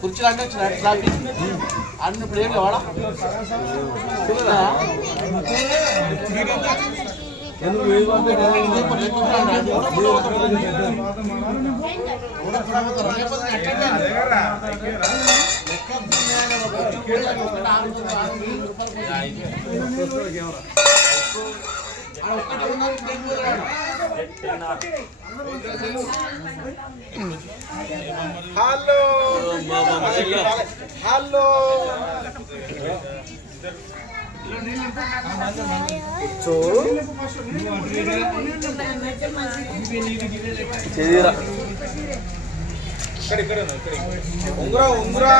కుర్చీలు అంటే అన్ని ఇప్పుడు ఏం లేవాడా హలో హలో ఉంగరా ఉంగరా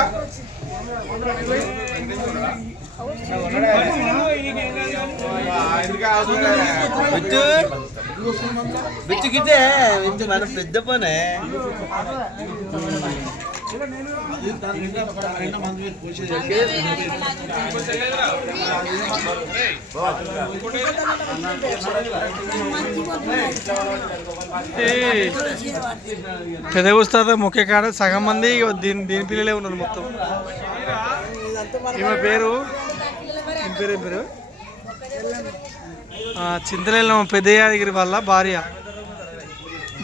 బిచ్చుకితే మన పెద్ద పనే పెద్ద వస్తుంది ముఖ్య కాడ సగం మంది దీని పిల్లలే ఉన్నారు మొత్తం. ఈమె పేరు ఏం పేరు చింతలేళ్ళ పెద్ద యాదగిరి వాళ్ళ భార్య.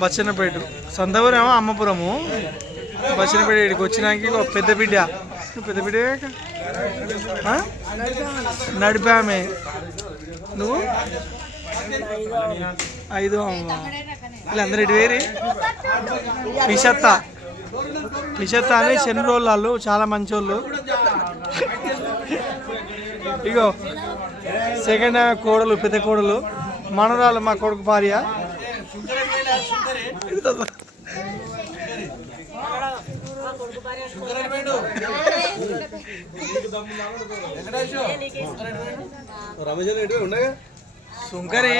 బచ్చన్నపేట సొంతపురం ఏమో అమ్మపురము. బచ్చన్నపేట ఇక్కడికి వచ్చినాక పెద్ద బిడ్డ నడిపామే. నువ్వు 5 వీళ్ళందరూ ఇటు వేరి పిషత్త అని శనిరోళ్ళు వాళ్ళు చాలా మంచోళ్ళు. ఇగో సెకండ్ కోడలు పెద్ద కోడలు మనరాలు మా కొడుకు భార్య. సుంకరి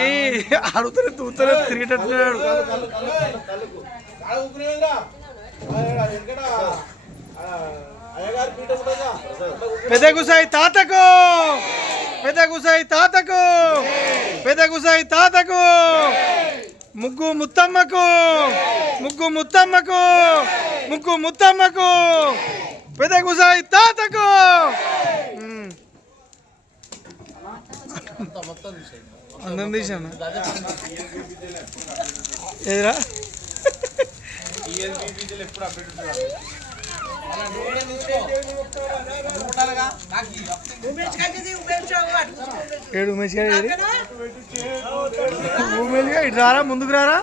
అడుగుతానే తూతనే తిరిగేటట్టున్నాడు. పెద్ద గుసాయి తాతకు ముగ్గు ముత్తమ్మకు పెద్ద గుసాయి తాతకు. అందరం తీసాను ఏదిరా ఏడు ఉమేష్ గారు ఇటు రారా ముందుకు రారా.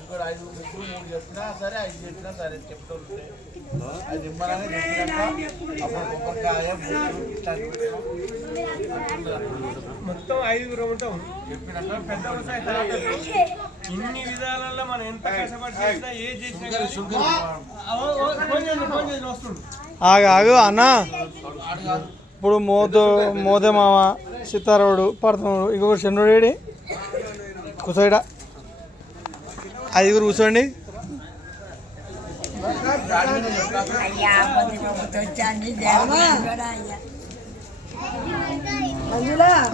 ఇంకోటి 5 3 చెప్పినా సరే 5 చెప్పినా సరే చెప్తాను. అది నిమ్మలానే చెప్పినాక అప్పుడు కొబ్బరికాయ మొత్తం 5 ఉంటాం చెప్పినాక పెద్ద ఇన్ని విధాలలో మనం ఎంత కష్టపడి చేసినా ఏ చేసినా ఆగు అన్న. ఇప్పుడు మోదే మామ సితారోడు పడుతున్నాడు. ఇంకొకటి చంద్రుడేడి కూర్చోడా 5 కూర్చోండి.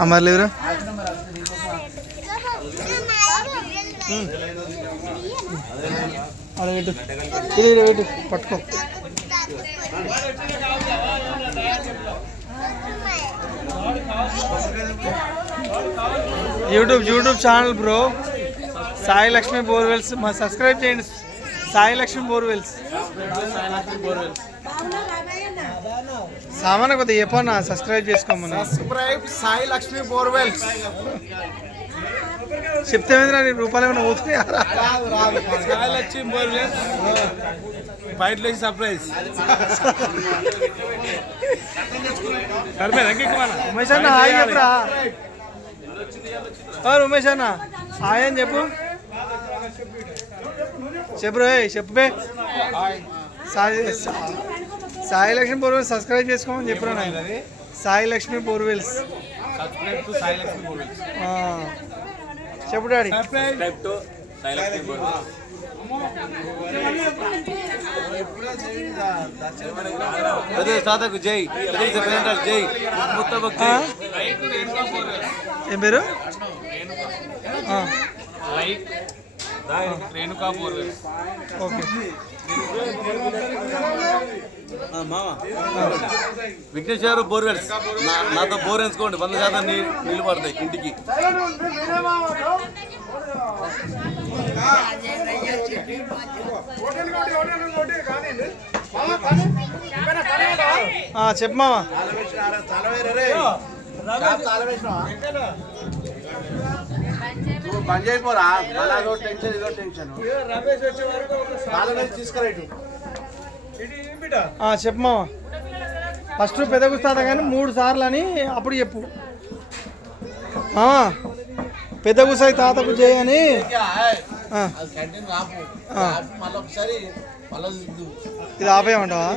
అమర్ లేవురా అలా పెట్టు ఇది పెట్టు పట్టుకో. YouTube channel bro Sai Lakshmi borewells. మా సబ్స్క్రైబ్ చేయండి. సాయి లక్ష్మి బోర్వెల్స్ సామాన్ కొద్దిగా చెప్పన్నా సబ్స్క్రైబ్ చేసుకోమని. సాయి లక్ష్మి బోర్వెల్స్ చెప్తే రూపాయలు ఏమైనా పోతున్నాయారా? సాయి లక్ష్మి బోర్వెల్స్ బయటలో సర్ప్రైజ్. ఉమేష్ అన్న హాయ్ చెప్పరా. ఉమేష్ అన్న హాయ్ అని చెప్పు. చెప్పే సాయి లక్ష్మి బోర్వెల్స్ సబ్స్క్రైబ్ చేసుకోమని చెప్పురా నాయన. సాయి లక్ష్మి బోర్వెల్స్ చెప్పు డాడీ. ఎప్పుడో జరిగిందా అదే తాతకు జై అదే జై ముత్తబక్ జై ఏం పేరు ఆ, రేణుకా బోర్వెల్స్. ఓకే మామ విఘ్నేశ్వర బోర్వెల్స్ నాతో బోర్ వేసుకోండి 100% నీళ్లు పడతాయి ఇంటికి. చెప్పు మామ. బంద్ అయిపోరా మళ్ళీ అదో టెన్షన్ ఇదో టెన్షన్ రమేష్ వచ్చే వరకు ఒక తాళం వేసి తీసుకురా ఇటు చెప్పు మామ. ఫస్ట్ పెద్ద గుస్తాత కానీ 3 సార్లు అని అప్పుడు చెప్పు. పెద్ద గుసాయి తాతకు జై అని. అది కంటిన్యూ ఆపు మళ్ళీ ఒకసారి మళ్ళీ ఇది ఆపేయమంటావా?